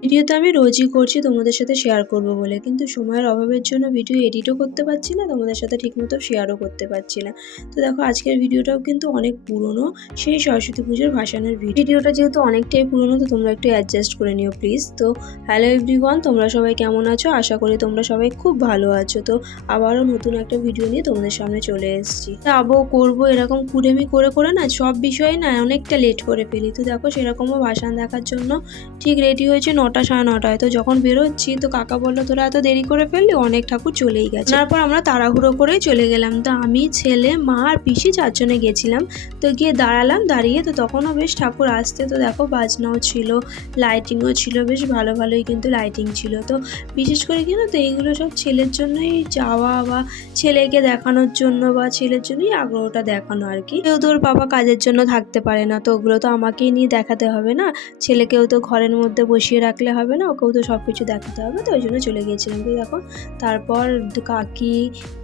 Video তো আমি রোজই করছি তোমাদের সাথে শেয়ার করব বলে, কিন্তু সময়ের অভাবের জন্য ভিডিও এডিটও করতে পারছি না, তোমাদের সাথে ঠিকমতো শেয়ারও করতে পারছি না। তো দেখো আজকের ভিডিওটাও কিন্তু অনেক পুরনো, সেই সরস্বতী পুজোর ভাসানের ভিডিওটা যেহেতু অনেকটাই পুরনো, তো তোমরা একটু অ্যাডজাস্ট করে নিও প্লিজ। তো হ্যালো এভরিওয়ান, তোমরা সবাই কেমন আছো? আশা করি তোমরা সবাই খুব ভালো আছো। তো আবারও নতুন একটা ভিডিও নিয়ে তোমাদের সামনে চলে এসেছি। যাবো করবো এরকম কুড়েমি করে করে না সব বিষয়ে না অনেকটা লেট করে ফেলি। তো দেখো সেরকমও ভাসান দেখার জন্য ঠিক রেডি হয়েছে 9টা সাড়ে 9টায়। তো যখন বেরোচ্ছি তো কাকা বললো তোরা এত দেরি করে ফেললি, অনেক ঠাকুর চলেই গেছে। তারপর আমরা তাড়াহুড়ো করেই চলে গেলাম। তো আমি, ছেলে, মা আর পিসি 4জনে গেছিলাম। তো গিয়ে দাঁড়ালাম, দাঁড়িয়ে তো তখনও বেশ ঠাকুর আসতে, তো দেখো বাজনাও ছিল, লাইটিংও ছিল, বেশ ভালো ভালোই কিন্তু লাইটিং ছিল। তো বিশেষ করে কি না, তো এইগুলো সব ছেলের জন্যই যাওয়া, বা ছেলেকে দেখানোর জন্য, বা ছেলের জন্যই আগ্রহটা দেখানো আর কি। কেউ তোর বাবা কাজের জন্য থাকতে পারে না, তো ওগুলো তো আমাকেই নিয়ে দেখাতে হবে না, ছেলেকেও তো ঘরের মধ্যে বসিয়ে রাখলে হবে না, ওকেও তো সব কিছু দেখাতে হবে। তো ওই জন্য চলে গিয়েছিলাম। তো দেখো তারপর কাকি,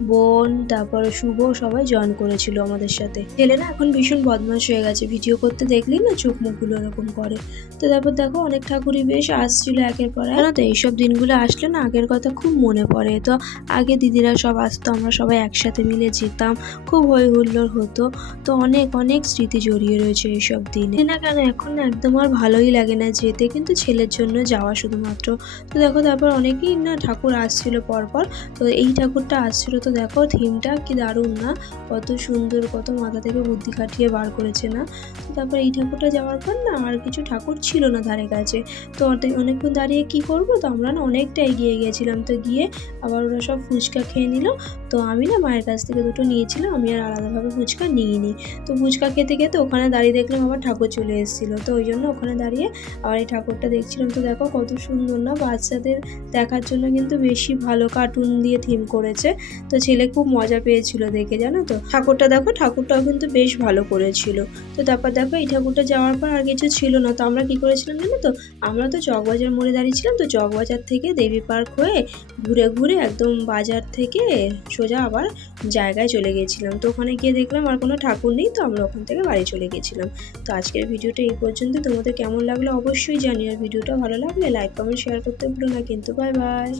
বোন, তারপর শুভ সবাই জয়েন করেছিল আমাদের সাথে। ছেলেরা এখন ভীষণ বদমাশ হয়ে গেছে, ভিডিও করতে দেখলি না চোখ মুখগুলো এরকম করে। তো তারপর দেখো অনেক ঠাকুরই বেশ আসছিল একের পর এক। তো এইসব দিনগুলো আসলে না আগের কথা খুব মনে পড়ে। তো আগে দিদিরা সব আসতো, আমরা সবাই একসাথে মিলে যেতাম, খুব হই হুল্লোড় হতো। তো অনেক অনেক স্মৃতি জড়িয়ে রয়েছে এইসব দিনে। না কেন এখন না একদম আর ভালোই লাগে না যেতে, কিন্তু ছেলের জন্য যাওয়া শুধুমাত্র। তো দেখো তারপর অনেকেই না ঠাকুর আসছিল পরপর। তো এই ঠাকুরটা আসছিল, তো দেখো থিমটা কি দারুণ না, কত সুন্দর, কত মাথা থেকে বুদ্ধি খাটিয়ে বার করেছে না। তো তারপর এই ঠাকুরটা যাওয়ার পর না আর কিছু ঠাকুর ছিল না ধারে কাছে। তো অনেকক্ষণ দাঁড়িয়ে কি করব, তো আমরা না অনেকটা এগিয়ে গিয়েছিলাম। তো গিয়ে আবার ওরা সব ফুচকা খেয়ে নিল। তো আমি না মায়ের কাছ থেকে দুটো নিয়েছিলাম, আমি আর আলাদাভাবে ফুচকা নিইনি। তো ফুচকা খেতে খেতে ওখানে দাঁড়িয়ে দেখলাম আবার ঠাকুর চলে এসেছিলো। তো ওই জন্য ওখানে দাঁড়িয়ে আবার এই ঠাকুরটা দেখছিলাম। তো দেখো কত সুন্দর না, বাচ্চাদের দেখার জন্য কিন্তু বেশি ভালো, কার্টুন দিয়ে থিম করেছে। তো ছেলে খুব মজা পেয়েছিল দেখে, জানো তো। ঠাকুরটা দেখো, ঠাকুরটাও কিন্তু বেশ ভালো করেছিল। তো তারপর দেখো এই ঠাকুরটা যাওয়ার পর আর কিছু ছিল না। তো আমরা কি করেছিলাম জানো তো, আমরা তো চকবাজার মোড়ে দাঁড়িয়েছিলাম। তো চকবাজার থেকে দেবী পার্ক হয়ে ঘুরে ঘুরে একদম বাজার থেকে সোজা আবার জায়গায় চলে গিয়েছিলাম। তো ওখানে গিয়ে দেখলাম আর কোনো ঠাকুর নেই, তো আমরা ওখান থেকে বাড়ি চলে গেছিলাম। তো আজকের ভিডিওটা এই পর্যন্ত। তোমাদের কেমন লাগলো অবশ্যই জানি, আর ভিডিওটা ভালো লাগলে লাইক কমেন্ট শেয়ার করতে ভুলো না কিন্তু। Bye bye.